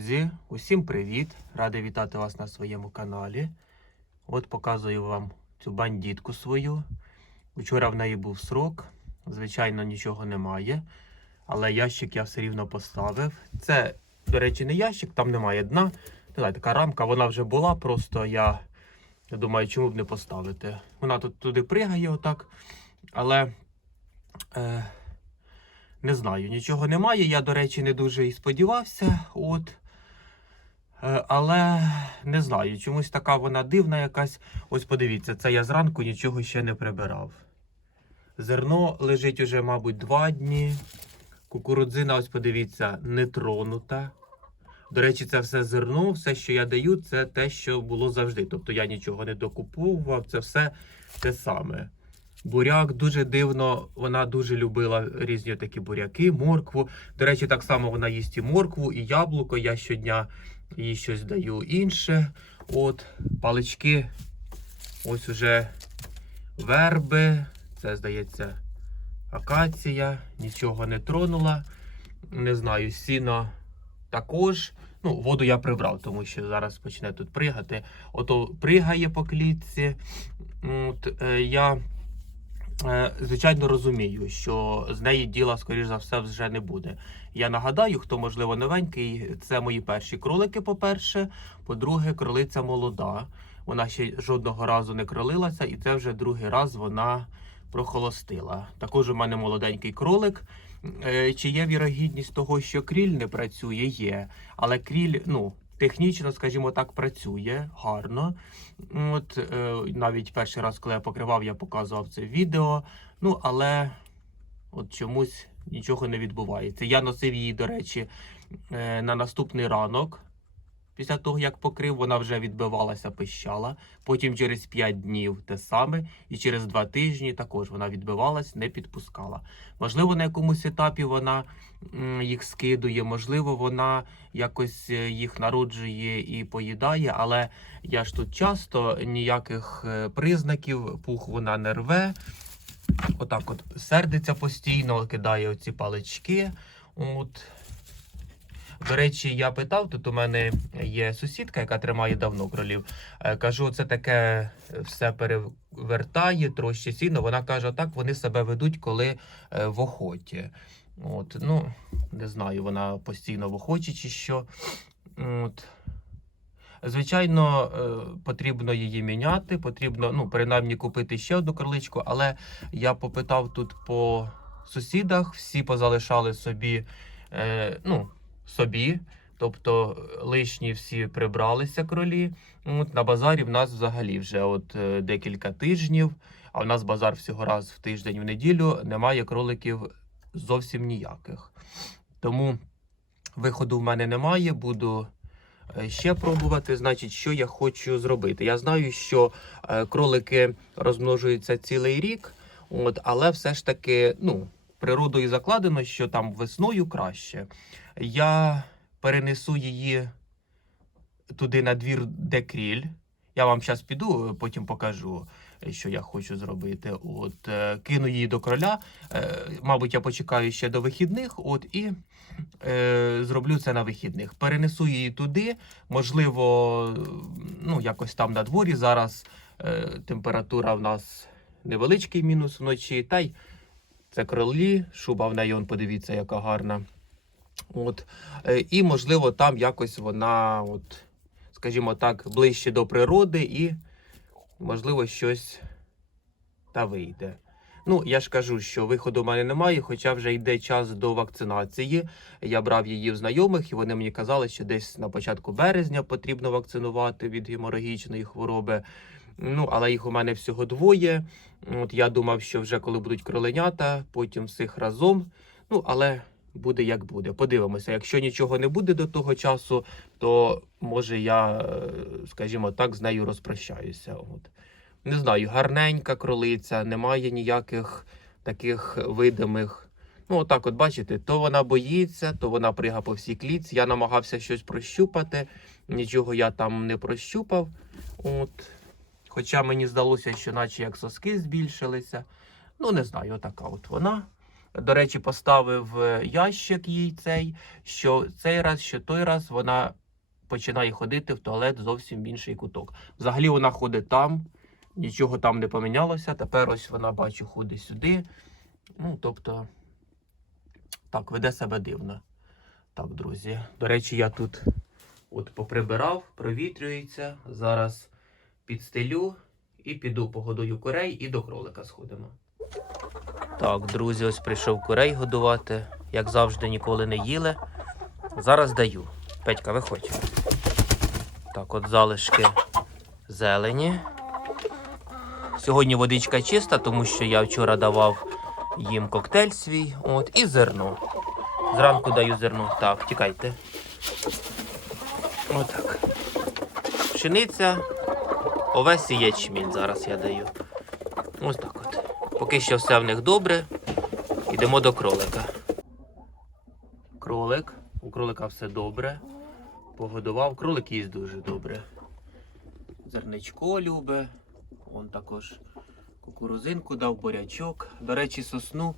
Друзі, усім привіт! Радий вітати вас на своєму каналі. От показую вам цю бандітку свою. Учора в неї був срок. Звичайно, нічого немає. Але ящик я все рівно поставив. Це, до речі, не ящик, там немає дна. Не знаю, така рамка, вона вже була, просто я думаю, чому б не поставити. Вона тут туди пригає отак. Але. Е, не знаю, нічого немає. Я, до речі, не дуже і сподівався. От. Е, Але не знаю, чомусь така вона дивна якась. Ось подивіться, це я зранку нічого ще не прибирав. Зерно лежить уже, мабуть, два дні. Кукурудзина, ось подивіться, не тронута. До речі, це все зерно, все, що я даю, це те, що було завжди. Тобто я нічого не докуповував, це все те саме. Буряк дуже дивно, вона дуже любила різні такі буряки, моркву. До речі, так само вона їсть і моркву, і яблуко. Я щодня їй щось даю інше. От, палички. Ось уже верби. Це, здається, акація. Нічого не тронула. Не знаю, сіно також. Ну, воду я прибрав, тому що зараз почне тут пригати. Ото пригає по клітці. От, е, я Звичайно, розумію, що з неї діла, скоріш за все, вже не буде. Я нагадаю, хто можливо новенький, це мої перші кролики. По-перше, по-друге, кролиця молода. Вона ще жодного разу не кролилася, і це вже другий раз вона прохолостила. Також у мене молоденький кролик. Е, Чи є вірогідність того, що кріль не працює? Є, але кріль, ну. Технічно, скажімо так, працює гарно. От е, навіть перший раз, коли я покривав, я показував це відео. Ну, але от чомусь нічого не відбувається. Я носив її, до речі, е, на наступний ранок. Після того, як покрив, вона вже відбивалася, пищала. Потім через 5 днів те саме, і через 2 тижні також вона відбивалась, не підпускала. Можливо, на якомусь етапі вона їх скидує, можливо, вона якось е, їх народжує і поїдає, але я ж тут часто ніяких е, признаків, пух вона не рве. Отак от сердиться постійно, кидає оці палички. От. До речі, я питав, тут у мене є сусідка, яка тримає давно кролів. Е, Кажу, це таке все перевертає, трощі сіно. Вона каже, так вони себе ведуть, коли е, в охоті. От, ну, не знаю, вона постійно в охоті чи що. От. Звичайно, е, потрібно її міняти, потрібно, ну, принаймні купити ще одну кроличку, але я попитав тут по сусідах, всі позалишали собі, е, ну, собі. Тобто лишні всі прибралися кролі. От, на базарі в нас взагалі вже от е, декілька тижнів, а в нас базар всього раз в тиждень в неділю, немає кроликів зовсім ніяких. Тому виходу в мене немає, буду е, ще пробувати. Значить, що я хочу зробити. Я знаю, що е, кролики розмножуються цілий рік, от, але все ж таки, ну, природою закладено, що там весною краще. Я перенесу її туди на двір, де кріль. Я вам зараз піду, потім покажу, е, що я хочу зробити. От, е, кину її до кроля. Е, мабуть, я почекаю ще до вихідних, от і е, зроблю це на вихідних. Перенесу її туди. Можливо, ну, якось там на дворі. Зараз е, температура в нас невеличкий мінус вночі. Та й це кролі, шуба в неї, он, подивіться, яка гарна. От. Е, І, можливо, там якось вона, от, скажімо так, ближче до природи і, можливо, щось та вийде. Ну, я ж кажу, що виходу в мене немає, хоча вже йде час до вакцинації. Я брав її в знайомих, і вони мені казали, що десь на початку березня потрібно вакцинувати від геморагічної хвороби. Ну, але їх у мене всього двоє. От я думав, що вже коли будуть кроленята, потім всіх разом. Ну, але буде як буде. Подивимося. Якщо нічого не буде до того часу, то може я, е, скажімо так, з нею розпрощаюся. От. Не знаю, гарненька кролиця, немає ніяких таких видимих. Ну, отак, от бачите, то вона боїться, то вона прига по всій клітці. Я намагався щось прощупати, нічого я там не прощупав. От. Хоча мені здалося, що наче як соски збільшилися. Ну, не знаю, отака от вона. До речі, поставив е, ящик їй цей, що цей раз, що той раз вона починає ходити в туалет зовсім в інший куток. Взагалі вона ходить там, нічого там не помінялося. Тепер ось вона бачу, ходить сюди. Ну, тобто, так, веде себе дивно. Так, друзі. До речі, я тут от поприбирав, провітрюється. Зараз підстелю і піду погодую курей і до кролика сходимо. Так, друзі, ось прийшов курей годувати. Як завжди, ніколи не їли. Зараз даю. Петька, виходь. Так, от залишки зелені. Сьогодні водичка чиста, тому що я вчора давав їм коктейль свій. От, і зерно. Зранку даю зерно. Так, тікайте. Отак. Пшениця, овес і ячмінь зараз я даю. Ось так от. Поки що все в них добре. Йдемо до кролика. Кролик. У кролика все добре. Погодував. Кролик їсть дуже добре. Зерничко любе. Он також кукурузинку дав, бурячок. До речі, сосну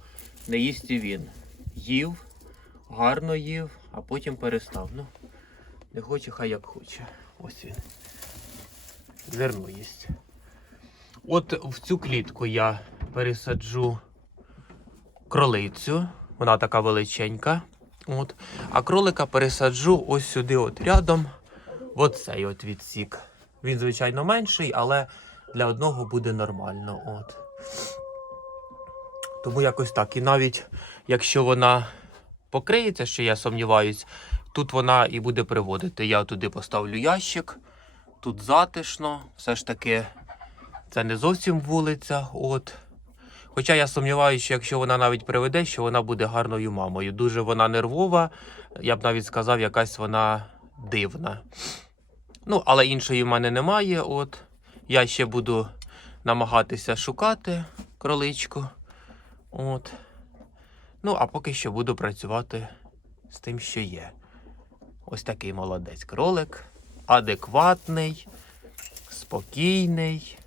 не їсть і він. Їв, гарно їв, а потім перестав. Ну, не хоче, хай як хоче. Ось він. Зерно їсть. От в цю клітку я пересаджу кролицю. Вона така величенька. От. А кролика пересаджу ось сюди, от рядом, в оцей от відсік. Він, звичайно, менший, але для одного буде нормально. От. Тому якось так. І навіть якщо вона покриється, що я сумніваюсь, тут вона і буде приводити. Я туди поставлю ящик, тут затишно, все ж таки це не зовсім вулиця. От. Хоча я сумніваюся, що якщо вона навіть приведе, що вона буде гарною мамою. Дуже вона нервова, я б навіть сказав, якась вона дивна. Ну, але іншої в мене немає. От. Я ще буду намагатися шукати кроличку. От. Ну, а поки що буду працювати з тим, що є. Ось такий молодець кролик. Адекватний, спокійний.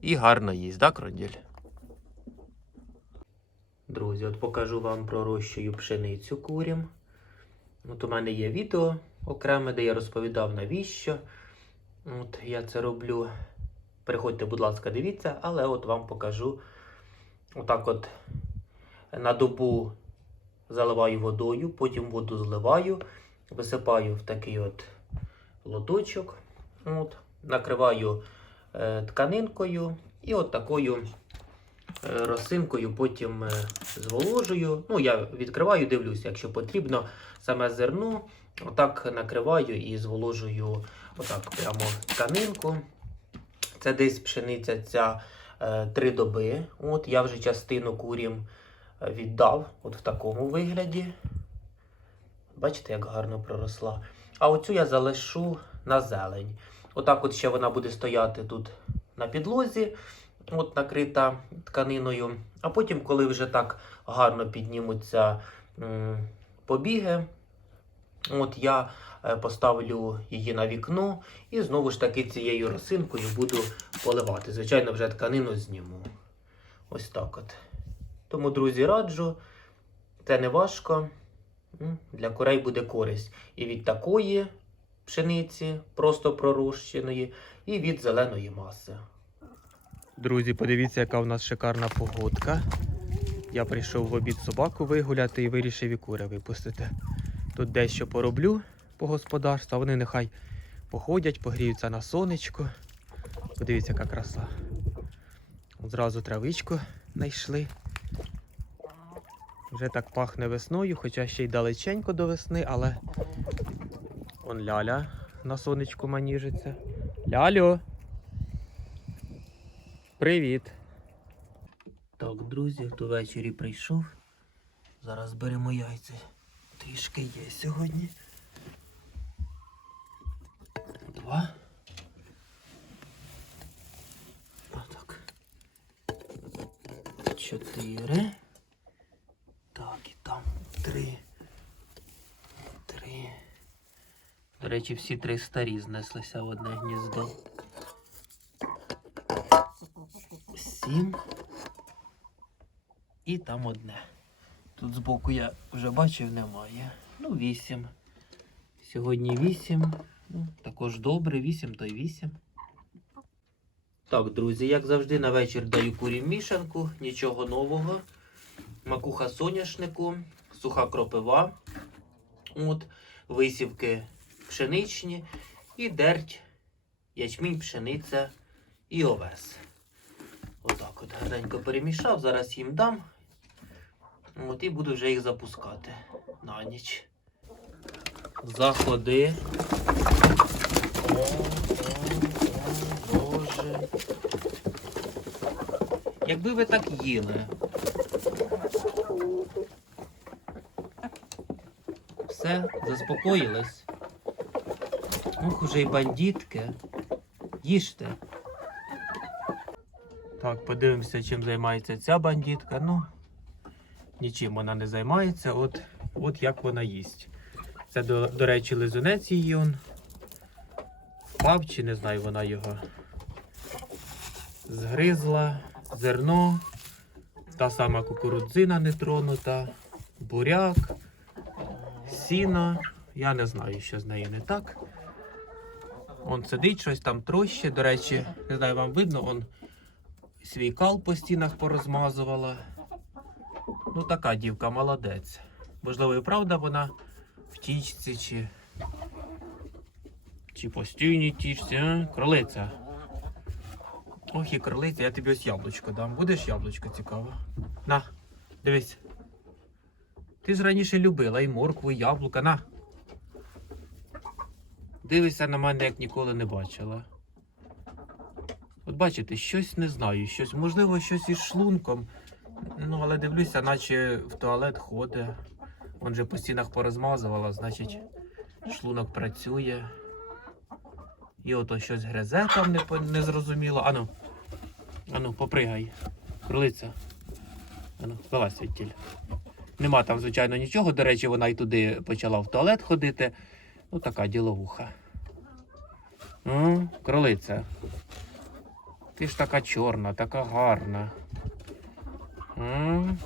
І гарно їсть, да, крondіль? Друзі, от покажу вам пророщую пшеницю курям. От у мене є відео окреме, де я розповідав навіщо. От я це роблю. Приходьте, будь ласка, дивіться, але от вам покажу. Отак от на добу заливаю водою, потім воду зливаю, висипаю в такий от лоточок, от, накриваю е, тканинкою і от такою е, розсинкою потім е, зволожую. Ну, я відкриваю, дивлюся, якщо потрібно саме зерно, отак накриваю і зволожую отак прямо тканинку. Це десь пшениця ця е, три доби. От я вже частину курям е, віддав от в такому вигляді. Бачите, як гарно проросла. А оцю я залишу на зелень. Отак от ще вона буде стояти тут на підлозі, от накрита тканиною. А потім, коли вже так гарно піднімуться побіги, от я е, поставлю її на вікно і знову ж таки цією росинкою буду поливати. Звичайно, вже тканину зніму. Ось так от. Тому, друзі, раджу. Це не важко. Для курей буде користь. І від такої пшениці, просто пророщеної, і від зеленої маси. Друзі, подивіться, яка у нас шикарна погодка. Я прийшов в обід собаку вигуляти і вирішив і кури випустити. Тут дещо пороблю по господарству, а вони нехай походять, погріються на сонечку. Подивіться, яка краса. Зразу травичку знайшли. Вже так пахне весною, хоча ще й далеченько до весни, але он ляля на сонечку маніжиться. Лялю! Привіт! Так, друзі, хто ввечері прийшов. Зараз беремо яйця. Трішки є сьогодні. Два. Отак. Чотири. Так, і там три. Три. До речі, всі три старі знеслися в одне гніздо. Сім. І там одне. Тут збоку я вже бачив, немає. Ну, вісім. Сьогодні вісім. Ну, також добре, вісім то й вісім. Так, друзі, як завжди, на вечір даю курі мішанку, нічого нового. Макуха соняшнику, суха кропива, от, висівки пшеничні і дерть, ячмінь, пшениця і овес. Отак от гарненько перемішав, зараз їм дам. От і буду вже їх запускати на ніч. Заходи. Боже. Якби ви так їли. Все, заспокоїлись. Ох, уже й бандитки. Їжте. Так, подивимося, чим займається ця бандитка. Ну, нічим вона не займається. От, от як вона їсть. Це, до, до речі, лизунець її он. Впав, чи не знаю, вона його згризла, зерно, та сама кукурудзина не тронута, буряк, сіно. Я не знаю, що з нею не так. Он сидить, щось там трощить. До речі, не знаю, вам видно, он свій кал по стінах порозмазувала. Ну, така дівка, молодець. Можливо, і правда вона в тічці чи. Чи постійній тічці, а? Кролиця. Ох, і кролиця, я тобі ось яблучко дам. Будеш яблучко цікаво? На, дивись. Ти ж раніше любила і моркву, і яблука, на. Дивися на мене, як ніколи не бачила. От бачите, щось не знаю, щось, можливо, щось із шлунком. Ну, але дивлюся, наче в туалет ходить. Он же по стінах порозмазувала, значить, шлунок працює. І ото щось гризе там не, не зрозуміло. Ану, ану, попригай. Кролиця. Ану, вилазь відтіль. Нема там, звичайно, нічого. До речі, вона і туди почала в туалет ходити. Ну, така діловуха. Ну, кролиця. Ти ж така чорна, така гарна. М?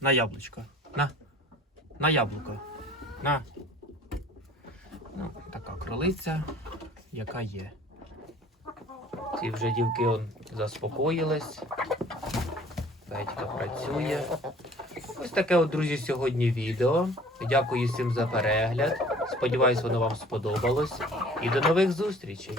На яблучко. На. На яблуко. На. Ну, така кролиця, яка є. Ці вже дівки он заспокоїлись. Петька працює. Ось таке от, друзі, сьогодні відео. Дякую всім за перегляд. Сподіваюсь, воно вам сподобалось. І до нових зустрічей.